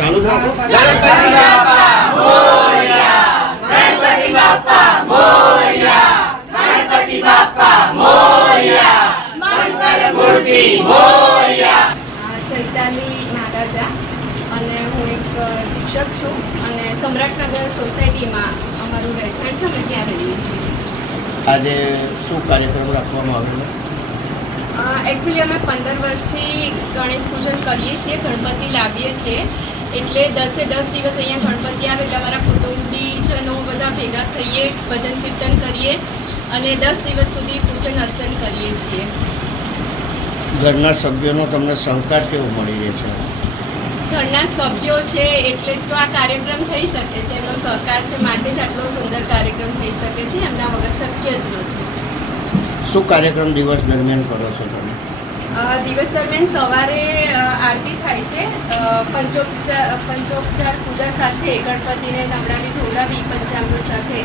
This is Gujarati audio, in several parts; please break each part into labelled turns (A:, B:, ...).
A: ચાલુ
B: ચૈતાલી મહારાજા અને હું એક શિક્ષક છું અને સમ્રાટનગર સોસાયટીમાં અમારું રહેઠાણ છે અમે ત્યાં રહીએ છીએ
A: આજે શું કાર્યક્રમ રાખવામાં આવેલો
B: એકચ્યુઅલી અમે પંદર વર્ષથી ગણેશ પૂજન કરીએ છીએ, ગણપતિ લાવીએ છીએ. એટલે દસે દસ દિવસ અહીંયા ગણપતિ આવે એટલે અમારા કુટુંબીજનો બધા ભેગા થઈએ ભજન કીર્તન કરીએ અને દસ દિવસ સુધી પૂજન અર્ચન કરીએ છીએ.
A: ઘરના સભ્યોનો તમને સહકાર કેવો મળી રહે છે?
B: ઘરના સભ્યો છે એટલે તો આ કાર્યક્રમ થઈ શકે છે. એમનો સહકાર છે માટે જ આટલો સુંદર કાર્યક્રમ થઈ શકે છે. એમના વગર શક્ય જ નથી.
A: શું કાર્યક્રમ દિવસ દરમિયાન કરો છો તમે?
B: દિવસ દરમિયાન સવારે આરતી થાય છે. પંચોપચાર પંચોપચાર પૂજા સાથે ગણપતિને નવડાવી ધોડાવી પંચામૃત સાથે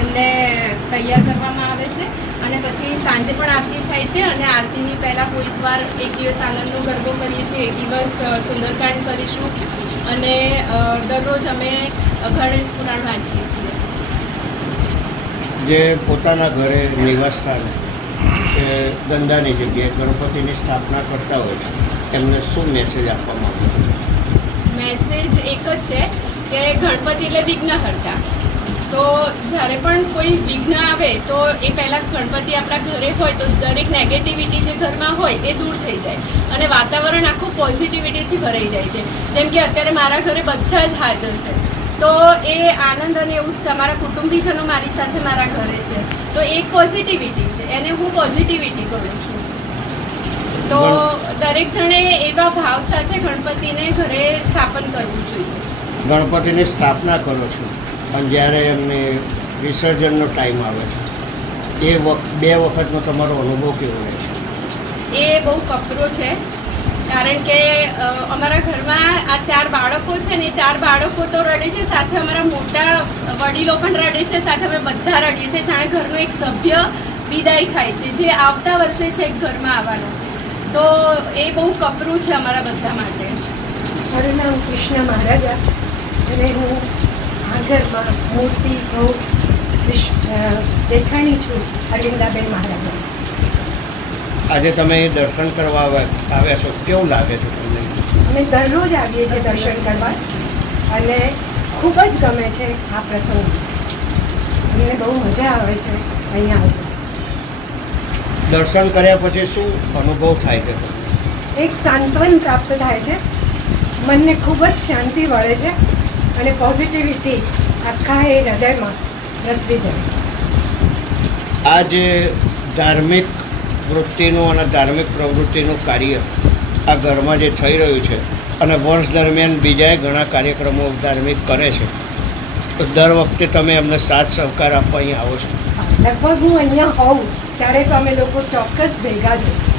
B: એમને તૈયાર કરવામાં આવે છે. અને પછી સાંજે પણ આરતી થાય છે અને આરતીની પહેલાં કોઈક વાર એક દિવસ આનંદનો ગરબો કરીએ છીએ. એક દિવસ સુંદરકાંડ કરીશું. અને દરરોજ અમે ગણેશ પુરાણ વાંચીએ છીએ.
A: જે પોતાના ઘરે નિવાસ સ્થાને ધંધાની જગ્યાએ ગણપતિની સ્થાપના કરતા હોય છે. એમને શું મેસેજ આપવામાં આવ્યો
B: મેસેજ એક જ છે કે ગણપતિ એટલે વિઘ્નહર્તા તો જ્યારે પણ કોઈ વિઘ્ન આવે, તો એ પહેલાં ગણપતિ આપણા ઘરે હોય, તો દરેક નેગેટિવિટી જે ઘરમાં હોય, એ દૂર થઈ જાય. અને વાતાવરણ આખું પોઝિટિવિટીથી ભરાઈ જાય છે. જેમ કે અત્યારે મારા ઘરે બધા જ હાજર છે. તો એ આનંદ અને ઉત્સાહ મારા કુટુંબીજનો મારી સાથે મારા ઘરે છે. તો એક પોઝિટિવિટી છે. એને હું પોઝિટિવિટી કરું છું. તો દરેક જણે એવા ભાવ સાથે ગણપતિને ઘરે સ્થાપન કરવું જોઈએ.
A: ગણપતિની સ્થાપના કરો છો. પણ જ્યારે એમને વિસર્જનનો ટાઈમ આવે છે એ વખત બે વખતનો તમારો અનુભવ કેવો રહે છે?
B: એ બહુ કપરો છે. કારણ કે અમારા ઘરમાં આ ચાર બાળકો છે ને ચાર બાળકો તો રડે છે, સાથે અમારા મોટા વડીલો પણ રડે છે, સાથે અમે બધા રડીએ છીએ, જાણે ઘરનો એક સભ્ય વિદાય થાય છે, જે આવતા વર્ષે છે ઘરમાં આવવાનો છે. તો એ બહુ કપરું છે અમારા બધા માટે.
C: મારું નામ કૃષ્ણ મહારાજા અને હું આ ઘરમાં મૂર્તિ બહુ દેખાણી છું, અરવિંદાબેન મહારાજા.
A: આજે તમે દર્શન કરવા આવ્યા છો કેવું લાગે છે તમને?
C: અમે દરરોજ આવીએ છીએ દર્શન કરવા અને ખૂબ જ ગમે છે આ પ્રસંગ. અમને બહુ મજા આવે છે અહીંયા
A: દર્શન કર્યા પછી શું અનુભવ થાય છે?
C: એક સાંત્વન પ્રાપ્ત થાય છે. મનને ખૂબ જ શાંતિ મળે છે અને પોઝિટિવિટી આખા એ હૃદયમાં પ્રસરી જાય છે.
A: આ જે ધાર્મિક વૃત્તિનું અને ધાર્મિક પ્રવૃત્તિનું કાર્ય આ ઘરમાં જે થઈ રહ્યું છે અને વર્ષ દરમિયાન બીજાએ ઘણા કાર્યક્રમો ધાર્મિક કરે છે. તો દર વખતે તમે એમને સાથ સહકાર આપવા અહીં આવો છો.
C: લગભગ હું અહીંયા હોઉં ત્યારે તો અમે લોકો ચોક્કસ ભેગા હોઈએ.